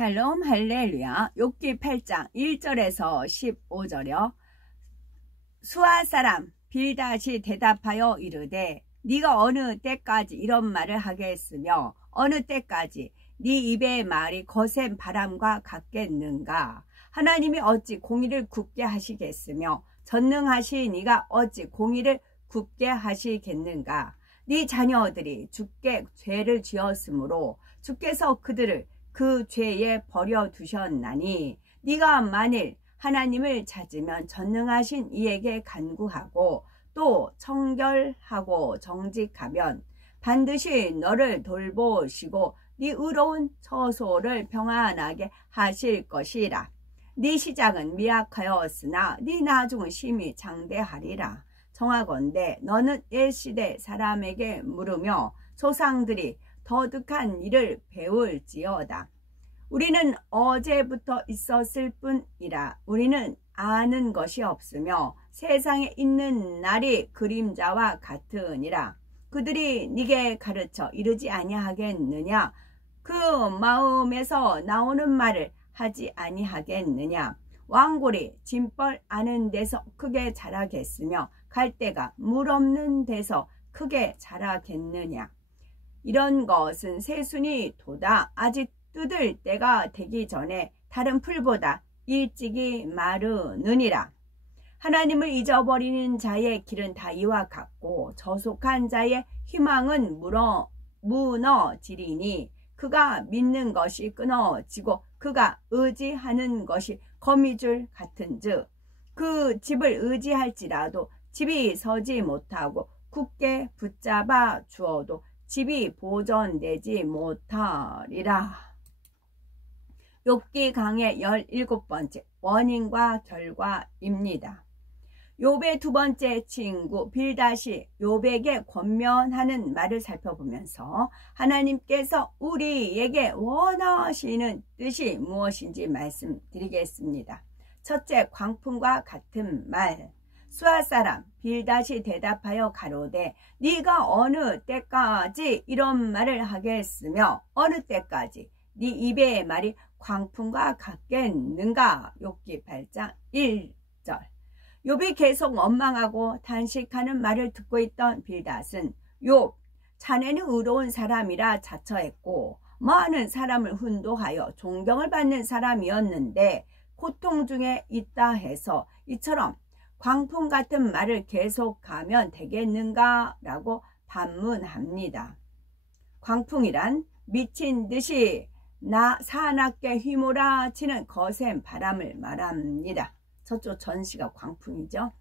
샬롬 할렐루야. 욥기 8장 1절에서 15절이요. 수아 사람 빌닷이 대답하여 이르되 네가 어느 때까지 이런 말을 하겠으며 어느 때까지 네 입의 말이 거센 바람과 같겠는가. 하나님이 어찌 공의를 굽게 하시겠으며 전능하신 이가 어찌 공의를 굽게 하시겠는가. 네 자녀들이 주께 죄를 지었으므로 주께서 그들을 그 죄에 버려두셨나니 네가 만일 하나님을 찾으면 전능하신 이에게 간구하고 또 청결하고 정직하면 반드시 너를 돌보시고 네 의로운 처소를 평안하게 하실 것이라. 네 시작은 미약하였으나 네 나중은 심히 장대하리라. 정하건대 너는 옛시대 사람에게 물으며 조상들이 더득한 일을 배울지어다. 우리는 어제부터 있었을 뿐이라. 우리는 아는 것이 없으며 세상에 있는 날이 그림자와 같으니라. 그들이 네게 가르쳐 이르지 아니하겠느냐. 그 마음에서 나오는 말을 하지 아니하겠느냐. 왕골이 짐벌 아는 데서 크게 자라겠으며 갈대가 물 없는 데서 크게 자라겠느냐. 이런 것은 새순이 돋아 아직 뜯을 때가 되기 전에 다른 풀보다 일찍이 마르느니라. 하나님을 잊어버리는 자의 길은 다 이와 같고 저속한 자의 희망은 무너지리니 그가 믿는 것이 끊어지고 그가 의지하는 것이 거미줄 같은즉 그 집을 의지할지라도 집이 서지 못하고 굳게 붙잡아 주어도 집이 보존되지 못하리라. 욥기 강의 17번째 원인과 결과입니다. 욥의 두 번째 친구 빌닷이 욥에게 권면하는 말을 살펴보면서 하나님께서 우리에게 원하시는 뜻이 무엇인지 말씀드리겠습니다. 첫째, 광풍과 같은 말. 수아 사람 빌닷이 대답하여 가로되 네가 어느 때까지 이런 말을 하겠으며 어느 때까지 네 입의 말이 광풍과 같겠는가. 욥기 8장 1절. 욥이 계속 원망하고 단식하는 말을 듣고 있던 빌닷은 욥, 자네는 의로운 사람이라 자처했고 많은 사람을 훈도하여 존경을 받는 사람이었는데 고통 중에 있다 해서 이처럼 광풍 같은 말을 계속하면 되겠는가? 라고 반문합니다. 광풍이란 미친 듯이 사납게 휘몰아치는 거센 바람을 말합니다. 저쪽 전시가 광풍이죠.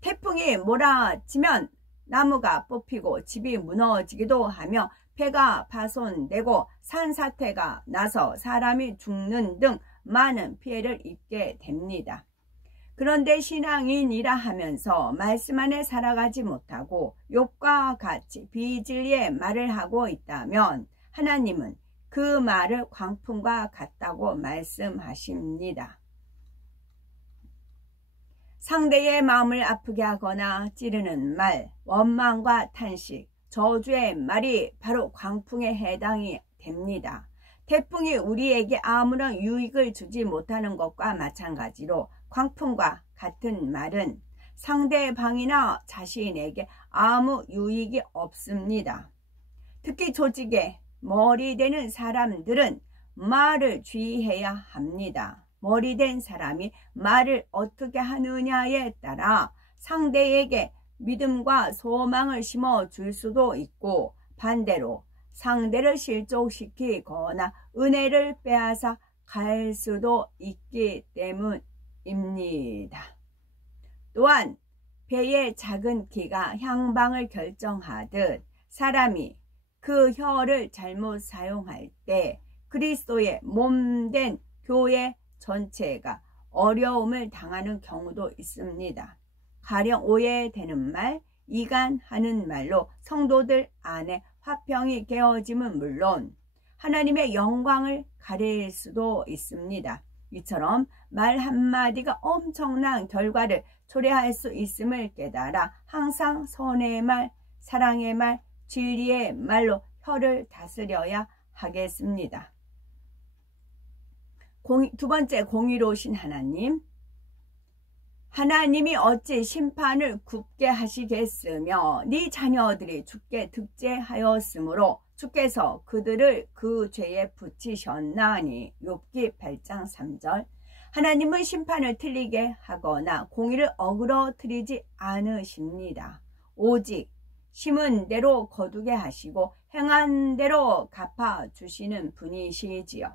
태풍이 몰아치면 나무가 뽑히고 집이 무너지기도 하며 폐가 파손되고 산사태가 나서 사람이 죽는 등 많은 피해를 입게 됩니다. 그런데 신앙인이라 하면서 말씀 안에 살아가지 못하고 욥과 같이 비진리의 말을 하고 있다면 하나님은 그 말을 광풍과 같다고 말씀하십니다. 상대의 마음을 아프게 하거나 찌르는 말, 원망과 탄식, 저주의 말이 바로 광풍에 해당이 됩니다. 태풍이 우리에게 아무런 유익을 주지 못하는 것과 마찬가지로 광풍과 같은 말은 상대방이나 자신에게 아무 유익이 없습니다. 특히 조직에 머리 되는 사람들은 말을 주의해야 합니다. 머리 된 사람이 말을 어떻게 하느냐에 따라 상대에게 믿음과 소망을 심어줄 수도 있고 반대로 상대를 실족시키거나 은혜를 빼앗아 갈 수도 있기 때문입니다. 또한 배의 작은 키가 향방을 결정하듯 사람이 그 혀를 잘못 사용할 때 그리스도의 몸된 교회 전체가 어려움을 당하는 경우도 있습니다. 가령 오해되는 말, 이간하는 말로 성도들 안에 화평이 깨어짐은 물론 하나님의 영광을 가릴 수도 있습니다. 이처럼 말 한마디가 엄청난 결과를 초래할 수 있음을 깨달아 항상 선의 말, 사랑의 말, 진리의 말로 혀를 다스려야 하겠습니다. 두 번째, 공의로우신 하나님. 하나님이 어찌 심판을 굽게 하시겠으며 네 자녀들이 죽게 득죄하였으므로 주께서 그들을 그 죄에 붙이셨나니. 욥기 8장 3절. 하나님은 심판을 틀리게 하거나 공의를 어그러뜨리지 않으십니다. 오직 심은 대로 거두게 하시고 행한 대로 갚아주시는 분이시지요.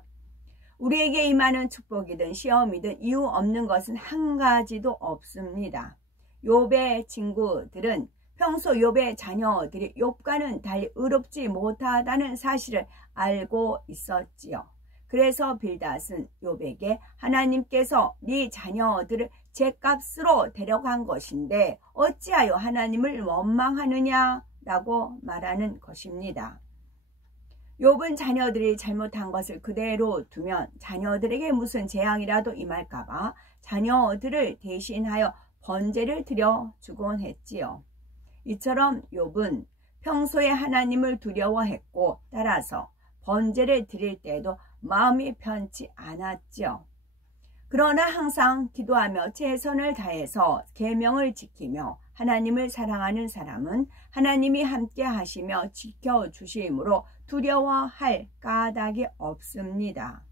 우리에게 임하는 축복이든 시험이든 이유 없는 것은 한 가지도 없습니다. 욥의 친구들은 평소 욥의 자녀들이 욥과는 달리 의롭지 못하다는 사실을 알고 있었지요. 그래서 빌닷은 욥에게 하나님께서 네 자녀들을 죗값으로 데려간 것인데 어찌하여 하나님을 원망하느냐 라고 말하는 것입니다. 욥은 자녀들이 잘못한 것을 그대로 두면 자녀들에게 무슨 재앙이라도 임할까봐 자녀들을 대신하여 번제를 드려주곤 했지요. 이처럼 욥은 평소에 하나님을 두려워했고 따라서 번제를 드릴 때도 마음이 편치 않았지요. 그러나 항상 기도하며 최선을 다해서 계명을 지키며 하나님을 사랑하는 사람은 하나님이 함께 하시며 지켜주심으로 두려워할 까닭이 없습니다.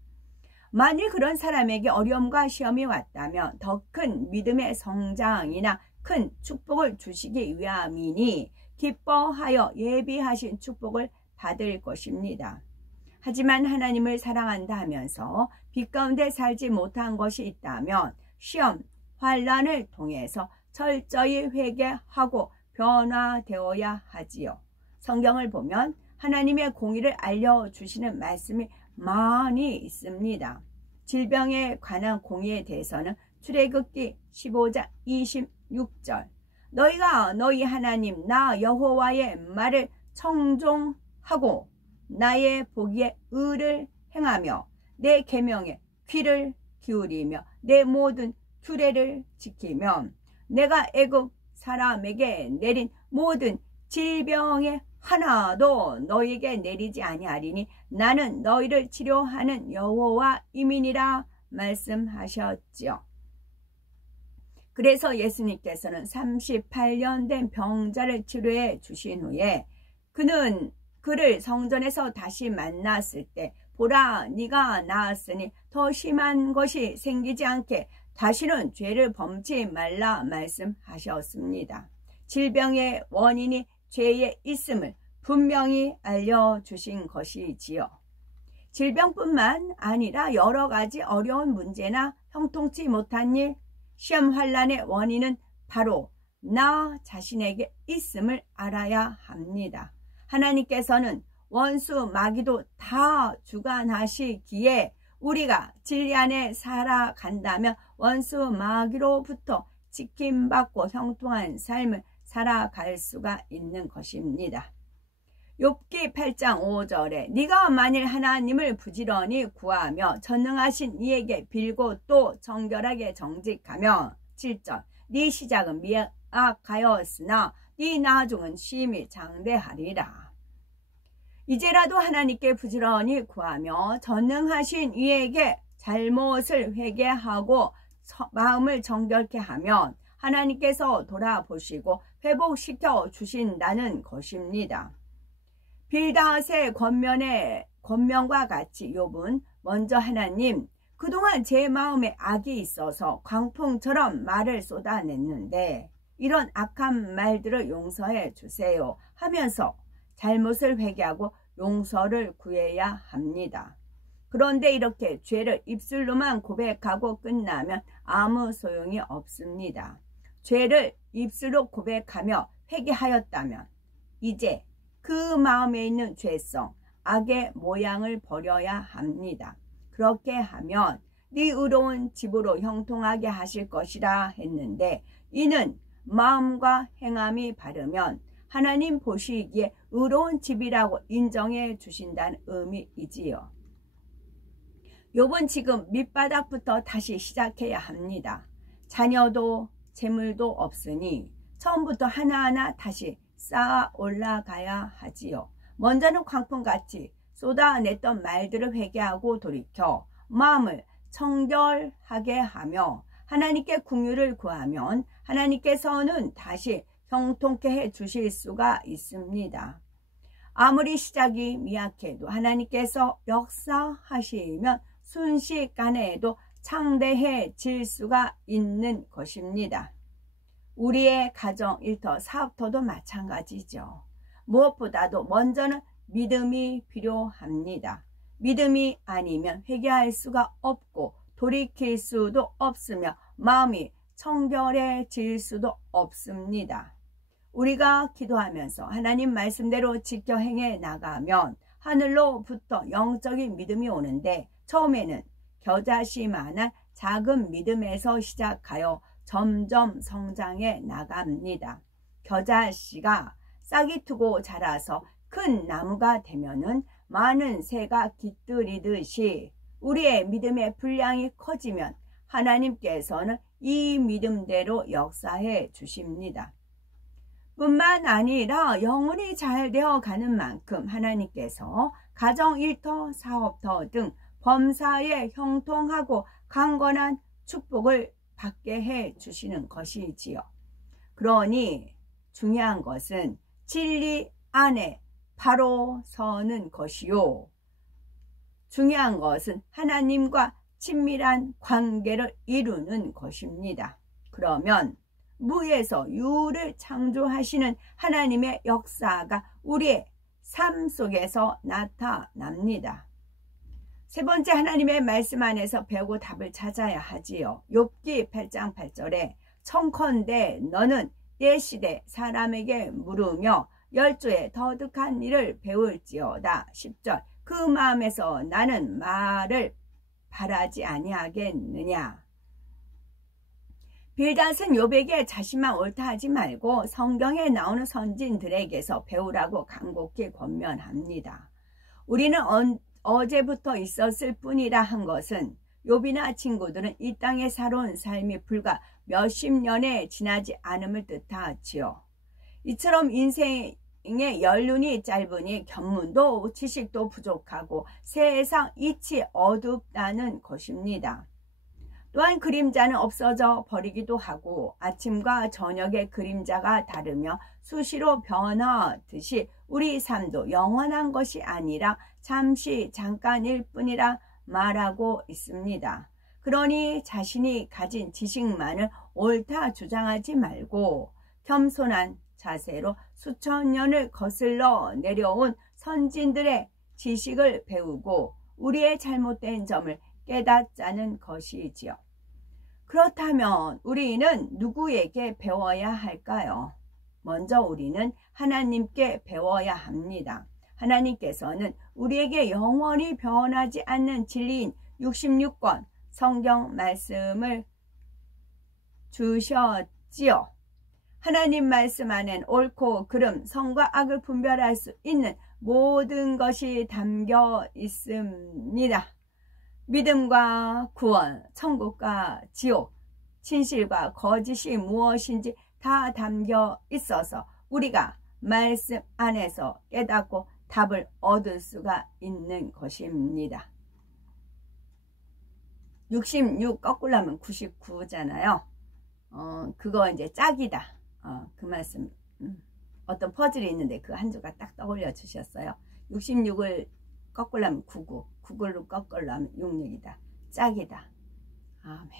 만일 그런 사람에게 어려움과 시험이 왔다면 더 큰 믿음의 성장이나 큰 축복을 주시기 위함이니 기뻐하여 예비하신 축복을 받을 것입니다. 하지만 하나님을 사랑한다 하면서 빛 가운데 살지 못한 것이 있다면 시험, 환난을 통해서 철저히 회개하고 변화되어야 하지요. 성경을 보면 하나님의 공의를 알려주시는 말씀이 많이 있습니다. 질병에 관한 공의에 대해서는 출애굽기 15장 26절. 너희가 너희 하나님 나 여호와의 말을 청종하고 나의 보기에 의를 행하며 내 계명에 귀를 기울이며 내 모든 규례를 지키면 내가 애굽 사람에게 내린 모든 질병의 하나도 너희에게 내리지 아니하리니 나는 너희를 치료하는 여호와임이니라 말씀하셨지요. 그래서 예수님께서는 38년 된 병자를 치료해 주신 후에 그를 성전에서 다시 만났을 때 보라 네가 나았으니 더 심한 것이 생기지 않게 다시는 죄를 범치 말라 말씀하셨습니다. 질병의 원인이 죄에 있음을 분명히 알려주신 것이지요. 질병뿐만 아니라 여러 가지 어려운 문제나 형통치 못한 일, 시험 환난의 원인은 바로 나 자신에게 있음을 알아야 합니다. 하나님께서는 원수 마귀도 다 주관하시기에 우리가 진리 안에 살아간다면 원수 마귀로부터 지킴받고 형통한 삶을 살아갈 수가 있는 것입니다. 욥기 8장 5절에 네가 만일 하나님을 부지런히 구하며 전능하신 이에게 빌고 또 정결하게 정직하며 7절 네 시작은 미약하였으나 네 나중은 심히 장대하리라. 이제라도 하나님께 부지런히 구하며 전능하신 이에게 잘못을 회개하고 마음을 정결케 하면 하나님께서 돌아보시고 회복시켜 주신다는 것입니다. 빌닷의 권면과 같이 욥은 먼저 하나님, 그동안 제 마음에 악이 있어서 광풍처럼 말을 쏟아냈는데 이런 악한 말들을 용서해 주세요 하면서 잘못을 회개하고 용서를 구해야 합니다. 그런데 이렇게 죄를 입술로만 고백하고 끝나면 아무 소용이 없습니다. 죄를 입술로 고백하며 회개하였다면 이제 그 마음에 있는 죄성, 악의 모양을 버려야 합니다. 그렇게 하면 네 의로운 집으로 형통하게 하실 것이라 했는데 이는 마음과 행함이 바르면 하나님 보시기에 의로운 집이라고 인정해 주신다는 의미이지요. 욥은 지금 밑바닥부터 다시 시작해야 합니다. 자녀도 재물도 없으니 처음부터 하나하나 다시 쌓아 올라가야 하지요. 먼저는 광풍같이 쏟아냈던 말들을 회개하고 돌이켜 마음을 청결하게 하며 하나님께 긍휼을 구하면 하나님께서는 다시 형통케 해 주실 수가 있습니다. 아무리 시작이 미약해도 하나님께서 역사하시면 순식간에도 창대해질 수가 있는 것입니다. 우리의 가정, 일터, 사업터도 마찬가지죠. 무엇보다도 먼저는 믿음이 필요합니다. 믿음이 아니면 회개할 수가 없고 돌이킬 수도 없으며 마음이 청결해질 수도 없습니다. 우리가 기도하면서 하나님 말씀대로 지켜 행해 나가면 하늘로부터 영적인 믿음이 오는데 처음에는 겨자씨만한 작은 믿음에서 시작하여 점점 성장해 나갑니다. 겨자씨가 싹이 트고 자라서 큰 나무가 되면은 많은 새가 깃들이듯이 우리의 믿음의 분량이 커지면 하나님께서는 이 믿음대로 역사해 주십니다. 뿐만 아니라 영혼이 잘 되어 가는 만큼 하나님께서 가정, 일터, 사업터 등 범사에 형통하고 강건한 축복을 받게 해 주시는 것이지요. 그러니 중요한 것은 진리 안에 바로 서는 것이요. 중요한 것은 하나님과 친밀한 관계를 이루는 것입니다. 그러면 무에서 유를 창조하시는 하나님의 역사가 우리의 삶 속에서 나타납니다. 세 번째, 하나님의 말씀 안에서 배우고 답을 찾아야 하지요. 욥기 8장 8절에 청컨대 너는 옛시대 사람에게 물으며 열조의 터득한 일을 배울지어다. 10절 그 마음에서 나는 말을 바라지 아니하겠느냐. 빌닷은 욥에게 자신만 옳다 하지 말고 성경에 나오는 선진들에게서 배우라고 간곡히 권면합니다. 우리는 어제부터 있었을 뿐이라 한 것은 욥이나 친구들은 이 땅에 살아온 삶이 불과 몇십 년에 지나지 않음을 뜻하지요. 이처럼 인생의 연륜이 짧으니 견문도 지식도 부족하고 세상 이치 어둡다는 것입니다. 또한 그림자는 없어져 버리기도 하고 아침과 저녁의 그림자가 다르며 수시로 변하듯이 우리 삶도 영원한 것이 아니라 잠시 잠깐일 뿐이라 말하고 있습니다. 그러니 자신이 가진 지식만을 옳다 주장하지 말고 겸손한 자세로 수천 년을 거슬러 내려온 선진들의 지식을 배우고 우리의 잘못된 점을 깨닫자는 것이지요. 그렇다면 우리는 누구에게 배워야 할까요? 먼저 우리는 하나님께 배워야 합니다. 하나님께서는 우리에게 영원히 변하지 않는 진리인 66권 성경 말씀을 주셨지요. 하나님 말씀 안엔 옳고 그름, 선과 악을 분별할 수 있는 모든 것이 담겨 있습니다. 믿음과 구원, 천국과 지옥, 진실과 거짓이 무엇인지 다 담겨 있어서 우리가 말씀 안에서 깨닫고 답을 얻을 수가 있는 것입니다. 66 거꾸로 하면 99잖아요. 그거 이제 짝이다. 그 말씀. 어떤 퍼즐이 있는데 그 한 주가 딱 떠올려 주셨어요. 66을 거꾸로 하면 99, 99를 거꾸로 하면 66이다. 짝이다. 아멘.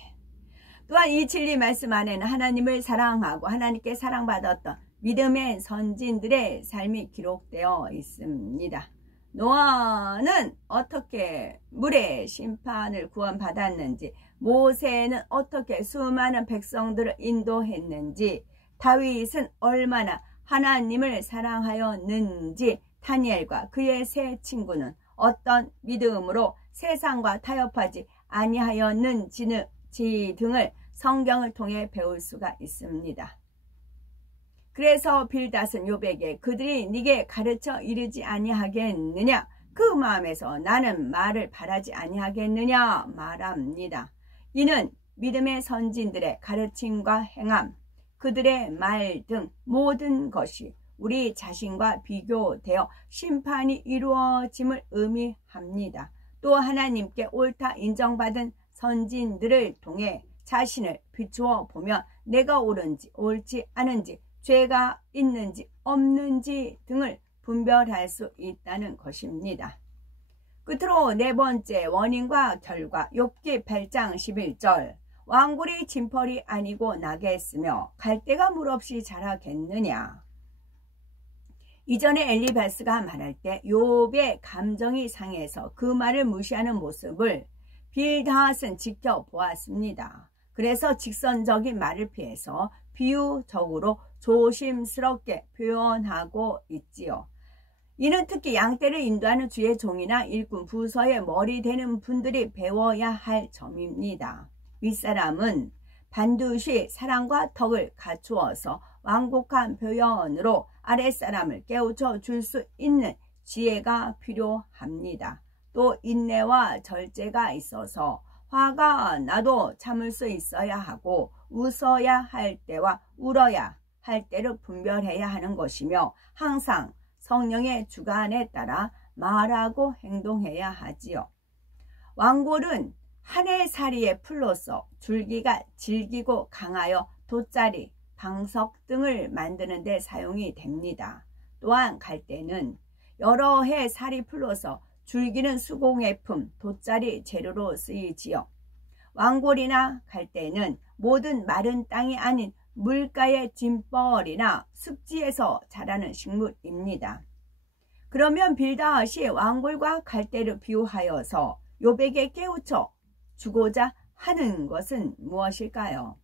또한 이 진리 말씀 안에는 하나님을 사랑하고 하나님께 사랑받았던 믿음의 선진들의 삶이 기록되어 있습니다. 노아는 어떻게 물의 심판을 구원받았는지, 모세는 어떻게 수많은 백성들을 인도했는지, 다윗은 얼마나 하나님을 사랑하였는지, 다니엘과 그의 세 친구는 어떤 믿음으로 세상과 타협하지 아니하였는지 등을 성경을 통해 배울 수가 있습니다. 그래서 빌닷은 욥에게 그들이 네게 가르쳐 이르지 아니하겠느냐, 그 마음에서 나는 말을 바라지 아니하겠느냐 말합니다. 이는 믿음의 선진들의 가르침과 행함, 그들의 말 등 모든 것이 우리 자신과 비교되어 심판이 이루어짐을 의미합니다. 또 하나님께 옳다 인정받은 선진들을 통해 자신을 비추어 보면 내가 옳은지 옳지 않은지, 죄가 있는지 없는지 등을 분별할 수 있다는 것입니다. 끝으로 네 번째 원인과 결과, 욥기 8장 11절. 왕골이 진펄이 아니고 나겠으며 갈대가 물 없이 자라겠느냐. 이전에 엘리바스가 말할 때 욥의 감정이 상해서 그 말을 무시하는 모습을 빌닷은 지켜보았습니다. 그래서 직선적인 말을 피해서 비유적으로 조심스럽게 표현하고 있지요. 이는 특히 양떼를 인도하는 주의 종이나 일꾼, 부서의 머리 되는 분들이 배워야 할 점입니다. 윗사람은 반드시 사랑과 덕을 갖추어서 완곡한 표현으로 아랫사람을 깨우쳐 줄 수 있는 지혜가 필요합니다. 또 인내와 절제가 있어서 화가 나도 참을 수 있어야 하고, 웃어야 할 때와 울어야 할 때를 분별해야 하는 것이며, 항상 성령의 주관에 따라 말하고 행동해야 하지요. 왕골은 한 해 살이의 풀로서 줄기가 질기고 강하여 돗자리, 방석 등을 만드는 데 사용이 됩니다. 또한 갈대는 여러 해 살이 풀로서 줄기는 수공예품, 돗자리 재료로 쓰이지요. 왕골이나 갈대는 모든 마른 땅이 아닌 물가의 진벌이나 습지에서 자라는 식물입니다. 그러면 빌닷이 왕골과 갈대를 비유하여서 욥에게 깨우쳐 주고자 하는 것은 무엇일까요?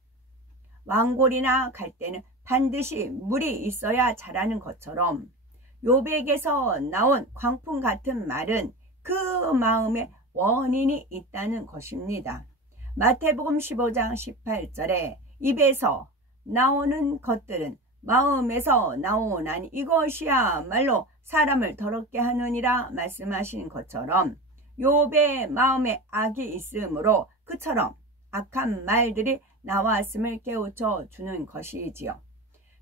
왕골이나 갈대는 반드시 물이 있어야 자라는 것처럼 욥에게서 나온 광풍 같은 말은 그 마음에 원인이 있다는 것입니다. 마태복음 15장 18절에 입에서 나오는 것들은 마음에서 나오나니 이것이야말로 사람을 더럽게 하느니라 말씀하신 것처럼 욥의 마음에 악이 있으므로 그처럼 악한 말들이 나왔음을 깨우쳐 주는 것이지요.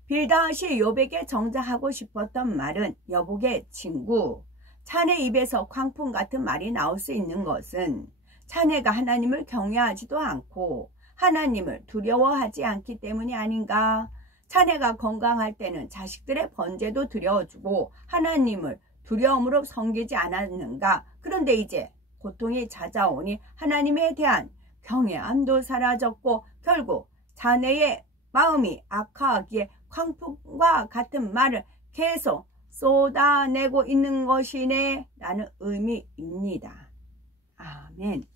빌닷이 욥에게 정작 하고 싶었던 말은, 여복의 친구, 자네 입에서 광풍 같은 말이 나올 수 있는 것은 자네가 하나님을 경외하지도 않고 하나님을 두려워하지 않기 때문이 아닌가. 자네가 건강할 때는 자식들의 번제도 드려주고 하나님을 두려움으로 섬기지 않았는가. 그런데 이제 고통이 찾아오니 하나님에 대한 경외함도 사라졌고 결국 자네의 마음이 악하기에 광풍과 같은 말을 계속 쏟아내고 있는 것이네 라는 의미입니다. 아멘.